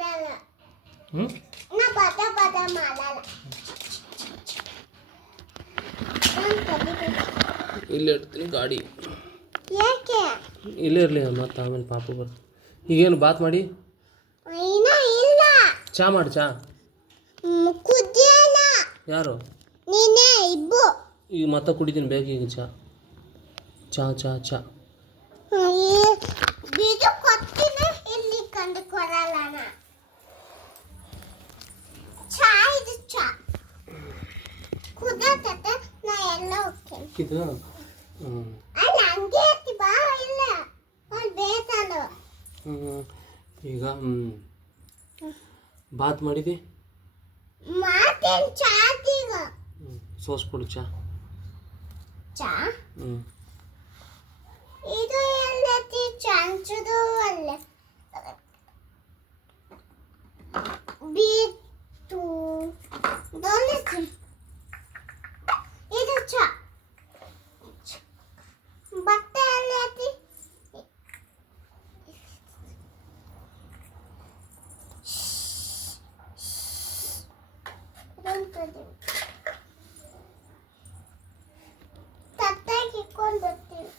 ಮಾಡಲ್ಲ. ಹ್ಞೂ ನಾ ಪದ ಪದ ಮಾಡಲ್ಲ. ಇಲ್ಲೇ ಇಡ್ತೀನಿ ಗಾಡಿ. ಯಾಕೆ? ಇಲ್ಲೇ ಇರಲಿ ಮತ್ತೆ ಆಮೇಲೆ ಪಾಪು ಬರ್ತೀನಿ. ಈಗೇನು ಬಾತ್ ಮಾಡಿ ಇನ್ನ ಇಲ್ಲ. ಚಾ ಮಾಡಿ ಚಾ. ಕುದಿಯಲ್ಲ. ಯಾರು? ನೀನೇ ಇಬ್ಬು. ಈಗ ಮತ್ತೆ ಕುಡಿತೀನಿ ಬೇಕು ಈಗ ಚಾ ಚಾ ಚಾ ಚಾ. ಇದು ಕೊಡ್ತೀನಿ ಇಲ್ಲಿ ಕಂಡು ಕೊಡಲ್ಲ ನಾ. ಚಾ ಇದು ಚಾ ಕುದತತೆ ನಾ ಎಲ್ಲ ಹೋಗ್ತೀನಿ. ಇದು ಅಲ್ಲ ಹಂಗೆ ಐತಿ ಬಾ ಇಲ್ಲ ಅಲ್ಲಿ ಬೇಕಲ್ಲ. ಈಗ ಬಾತ್ ಮಾಡಿದಿ ಮಾತೇನು ಚಾ ಈಗ ಸೋಸ್ಕೊಡು ಚಾ. ಚಾ ಇದು ಎಲ್ಲೈತಿ ಚಾನ್ಸದು ಅಲ್ಲ ಬೀಟು ದೊಲೈತಿ ಇದು ಚಾ. ಬಟ್ಟೆ ಎಲ್ಲೈತಿ ತತ್ತಾಗಿ ಇಟ್ಕೊಂಡು ಬರ್ತೀವಿ.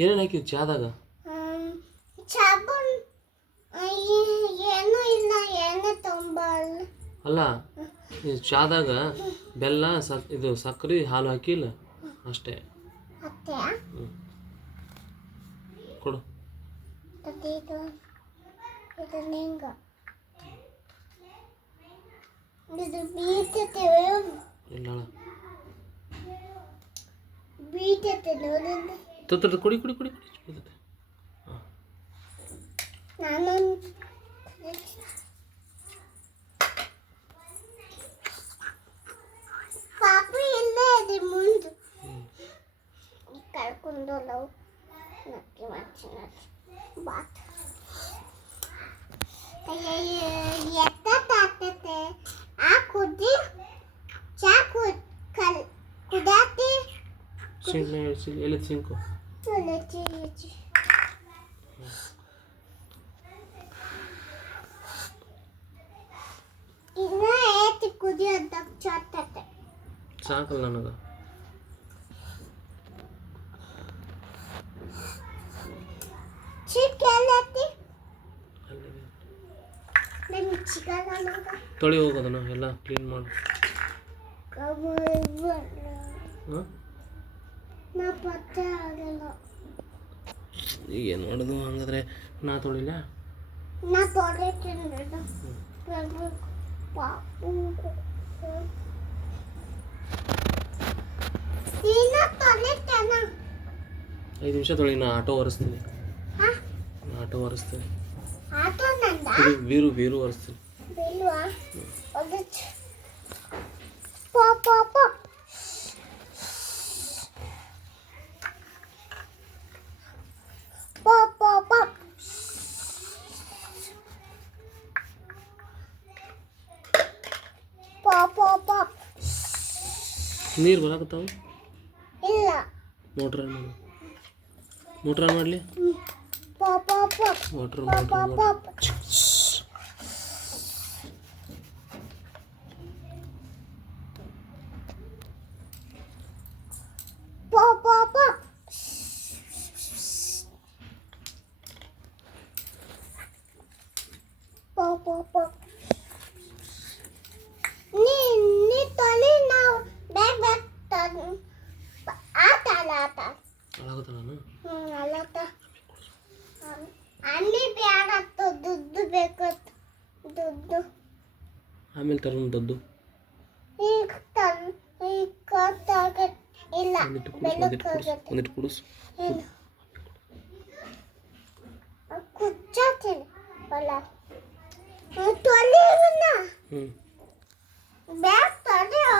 ಏನೇನು ಹಾಕಿದ್ದು ಚಾದಾಗ? ಸಾಬೂನ್ ಏನೂ ಇಲ್ಲ ಎಣ್ಣೆ ತೊಂಬಲ್ಲ. ಅಲ್ಲ ಈ ಚಾದಾಗ ಬೆಲ್ಲ ಇದು ಸಕ್ಕರೆ ಹಾಲು ಹಾಕಿಲ್ಲ ಅಷ್ಟೇ. ಅತ್ತೆ ಕೊಡು. ಇದು ನಿಂಗ ಇದು ಬೀಟತ್ತೇವೆ ಇಲ್ಲ ಬೀಟತ್ತೆ ನೋಡಿದ್ದೆ ತೊತ್ತ ಕುಡಿ ಕುಡಿ ಕುಡಿ ಕುಡಿ. ನಾನು ಪಾಪು ಇಲ್ಲೇ ಇದೆ ಮುಂದೆ ಕರ್ಕೊಂಡು ನಾವು ನಕ್ಕಿ ಮಾಡ್ತೀನಿ ಬಾತ್ ಎತ್ತಾಗ್ತತೆ ಆ ಕುದಿ ಚಾ ಕುದಾತಿ ಎಲ್ಲಿ ಸಿಂಕು ಇನ್ನ ಏತಿ ಕುದಿಯೋದ ಚೊತ್ತತೆ ಸಾಕಲ್ಲ ನನಗೆ. ಚಿಕ್ಕ ಎಲ್ಲೈತಿ ನನ್ನ ಚಿಕ್ಕಲ್ಲ ತೊಳಿ ಹೋಗೋದನ್ನ ಎಲ್ಲ ಕ್ಲೀನ್ ಮಾಡು. ನಾ ಪತ್ತೆ ಆಗಲ್ಲ. ಈಗ ಏನು ಮಾಡೋದು ಹಂಗಾದ್ರೆ ನಾ ತೊಳಿಲ್ಲ. ನಾ ತೊಳಿತೀನಿ ಪಾಪು ನೀನ ತೊಳಿತೇನ. 5 ನಿಮಿಷ ತೊಳಿ ನಾ ಆಟೋ ಒರೆಸ್ತೀನಿ. ಆಟೋ ಒರೆಸ್ತೀನಿ. ಆಟೋ ನಂದ ವೀರು ಒರೆಸ್ತೀನಿ. ಬಿಲ್ವಾ ಅದು ಪಾಪ ಪಾಪ ಪಾಪ ಪಾಪ ಪಾಪ ಪಾಪ ನೀರು ಬರಾಕತ್ತಾವ. ಇಲ್ಲ ಮೋಟ್ರ್ ಮಾಡಲಿ. ಪಾಪ ಪಾಪ ಮೋಟ್ರ್ ಪಾಪ ಪಾಪ ನೀ ತೊಳಿ ನಾವು ಬ್ಯಾಗ್ ಆತ ಅಳಾಗತ್ತ ನಾನು ಅಲ್ಲತ್ತ ಅಲ್ಲಿ ಬ್ಯಾಗ್ ಹತ್ತು ದುಡ್ಡು ಬೇಕತ್ತ ದುಡ್ಡು ಆಮೇಲೆ ತರೋಣ ದದ್ದು. ಈಗ ಇಲ್ಲ ಒಂದಿಟ್ಟು ಕುಡಿಸು. ಕುಚ್ಚತೀನಿ ಹೊಲ ತೊಳಿ ಬ್ಯಾಗ್ ತೊಳೆಯೋ